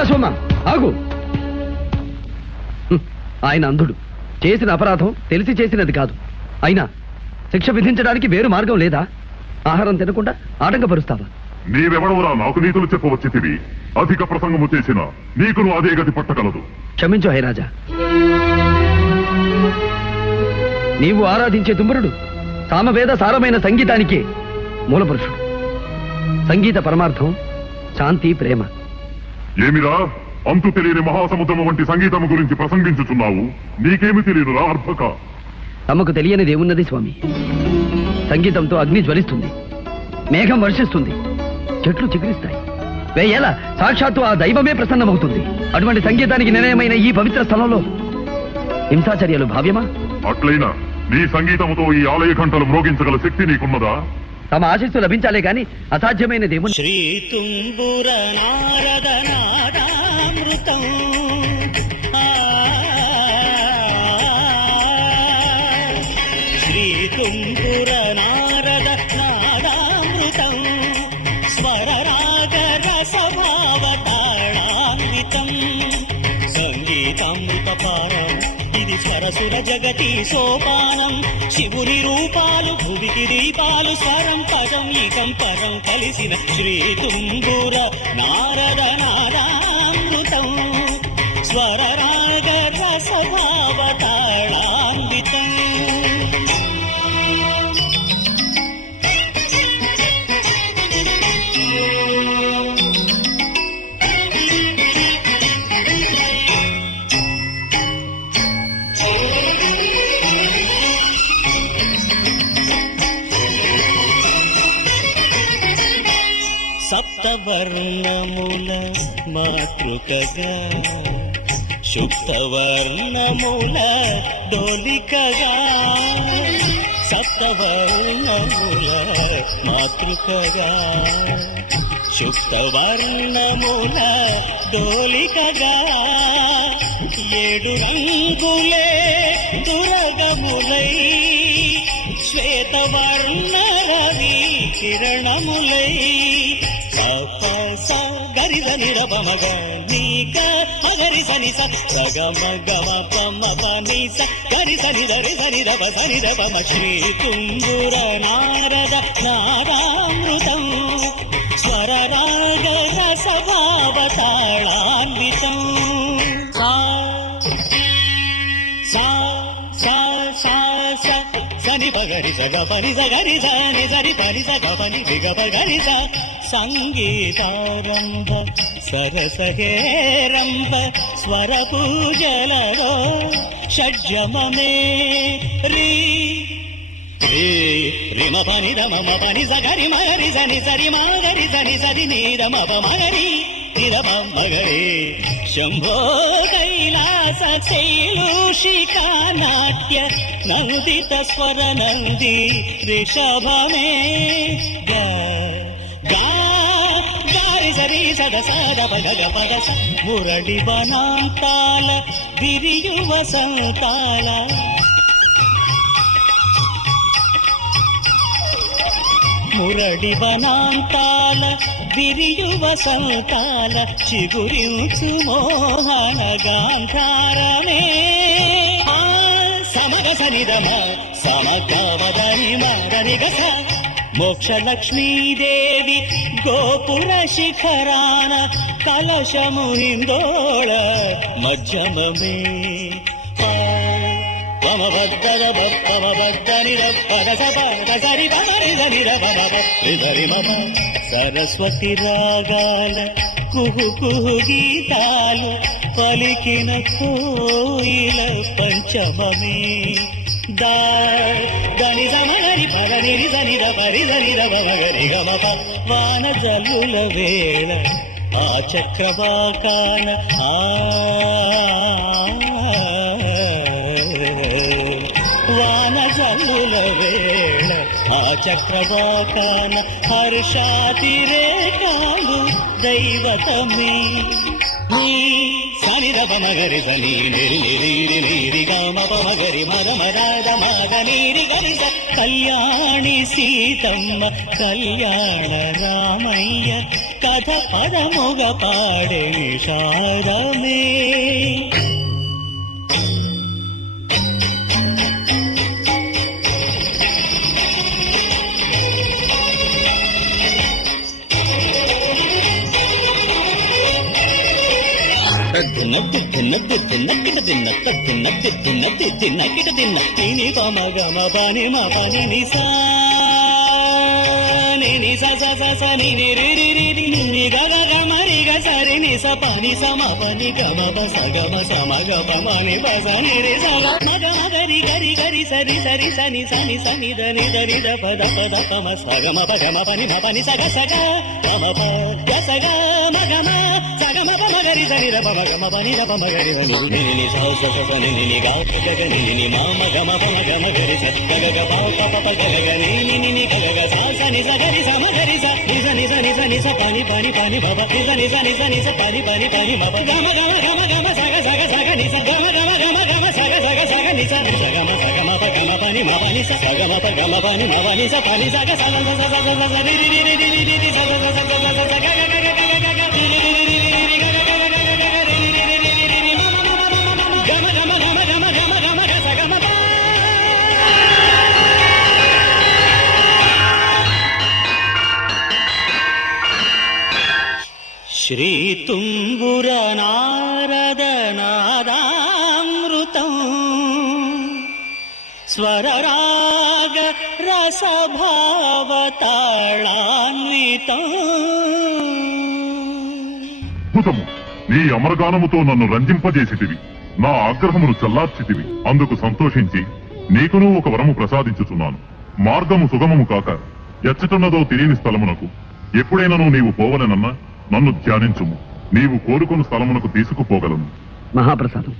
అయ్యా సోమ ఆగు. ఆయన అంధుడు, చేసిన అపరాధం తెలిసి చేసినది కాదు. అయినా శిక్ష విధించడానికి వేరు మార్గం లేదా? ఆహారం తినకుండా ఆటంకపరుస్తావా? నీవెవడవరా నాకు నీతులు చెప్పవచ్చితివి? అధిక ప్రసంగము చేసిన నీకును అదే గతి పట్టగలదు. క్షమించు హైరాజా. నీవు ఆరాధించే తుమ్మురుడు సామవేద సారమైన సంగీతానికే మూలపురుషుడు. సంగీత పరమార్థం శాంతి, ప్రేమ. ఏమిరా అంతు తెలియని మహాసముద్రము వంటి సంగీతము గురించి ప్రసంగించుచున్నావు? నీకేమి తెలియదురా అర్భక? తమకు తెలియనిది ఏమున్నది స్వామి? సంగీతంతో అగ్ని జ్వలిస్తుంది, మేఘం వర్షిస్తుంది, చెట్లు చిగురిస్తాయి, వేయేల సాక్షాత్తు ఆ దైవమే ప్రసన్నమవుతుంది. అటువంటి సంగీతానికి నిలయమైన ఈ పవిత్ర స్థలంలో హింసాచర్యలు భావ్యమా? అట్లయినా నీ సంగీతముతో ఈ ఆలయ ఘంటలు మ్రోగించగల శక్తి నీకున్నదా? తమ ఆశీస్సు లభించాలే గాని అసాధ్యమైనదేమో. శ్రీ తుంబుర నారద నాదామృతం శ్రీ తుంబుర నారద నాదామృతం స్వరరాగ రసభావతాళాన్వితం సంగీతామృతపారం ఇది స్వరసుర జగతి సోపానం. శివుని రూపాలు భువికి దీపాలు, స్వరం పదం ఈకం పరం కలిసిన శ్రీ తుంబుర నారద నాదామృతం స్వరరాగ రసభావతాళాన్వితం. సప్తవర్ణముల మాతృకగా శుక్తవర్ణముల డోలికగా సప్తవర్ణముల మాతృకగా శుక్తవర్ణముల డోలికగా ఏడు రంగులే దురగములై శ్వేతవర్ణ రవి కిరణములై గరి సని రమ మగ నీక మగరి సని సగ మగ పమ పని స గరి సని దరి సని రవ సని రవ శ్రీ తుంబుర నారద నాదామృతం స్వరరాగ రసభావతాళాన్వితం. సని పగరి సగ పని సగరి సని సరి పని సగ పని దిగ పగరి స సంగీతారంభ సరసహేరంభ స్వర పూజలలో షడ్జమే రీ రిమ పని రమ పని సగరి మగరి సని సరి మగరి సని సరి నీరమ మగరి నిరమ మగరి శంభో కైలాస శైలూషికా నాట్య నందిత స్వర నంది రిషభమే గారి సరి సద సద పగ పగ మురళి వనాంతాల విరియు వసంతాల మురళి వనాంతాల విరియు వసంతాల చిగురించు మోహన గాంధారమే సమగ సనిదమ సమగవదని మదని గస మోక్షలక్ష్మీదేవి గోపుర శిఖరాన కలశము హిందోళ మధ్యమమే పమబద్దర పమబద్దని రరి మమ సరస్వతి రాగాల కుహు కుహు గీతాలు పలికిన కోయిల పంచమమే దని సమగరి పదని సని రరి సని రమగరి గమప వాన జల్లుల వేళ ఆ చక్రవాకాన వాన జల్లుల వేళ ఆ చక్రవాకాన హర్షాతిరేకాలు దైవతమే సని రప మగరి సని నిరి నిరి నిరి గమ పమగరి మద మద మద నీరి గరి స కళ్యాణి సీతమ్మ కళ్యాణ రామయ్య కథ పదముగ పాడే నిషాదమే తిని పమ గమ పని మా పని నిసా ని స స స స ని ని రి రి రి రి ని గ గ గ మ రి గ స రి ని స ప ని స మ ప ని గ మ ప స గ మ స మ గ ప మ ని ప స ని రి స గ మ గ మ గ రి గ రి గ రి స రి స రి స ని స ని స ని ద ని ద ని ద ప ద ప మ స గ మ ప గ మ ప ని మ ప ని స గ మ ప గ స గ మ గ మ స గ మ ప మ గ రి స ని ర ప మ గ మ ప ని ర ప మ గ రి వ ని ని ని స స స స ని ని ని గ గ గ ని ని ని మ మ గ మ ప మ గ మ గ రి స గ గ గ ప ప ప ప గ గ గ ని ని ని ని గ గ గ స స ని స గ రి స మ గ రి స ని స ని స ని స ని స ప ని ప ని ప ని మ ప ని స ని స ని స ని స ప ని ప ని ప ని మ ప గ మ గ మ గ మ గ మ స గ స గ స గ ని స గ మ గ మ గ మ గ మ స గ స గ స గ ని స ని స గ మ స గ మ ప గ మ ప ని మ ప ని స స గ మ ప గ మ ప ని మ ప ని స ప ని స గ స ల స స స స స రి రి రి రి రి రి రి స స స స స స స గ గ గ గ గ గ గ రి రి రి రి రి రి గ గ గ గ గ గ గ రి రి రి రి రి రి రి మ మ మ మ మ మ మ గ మ గ మ గ మ గ మ గ మ గ మ గ స గ మ ప శ్రీ తుంబుర నారద నాదామృతం స్వరరాగ రసభావతాళాన్వితం అద్భుతము నీ అమరగానముతో నన్ను రంజింపజేసితివి నా ఆగ్రహమును చల్లార్చితివి అందుకు సంతోషించి నీకును ఒక వరము ప్రసాదించుచున్నాను మార్గము సుగమము కాక ఎచ్చటున్నదో తెలియని స్థలమునకు ఎప్పుడైనాను నీవు పోవలెనన్నా నన్ను ధ్యానించుము నీవు కోరుకున్న స్థలమునకు తీసుకుపోగలను మహాప్రసాదం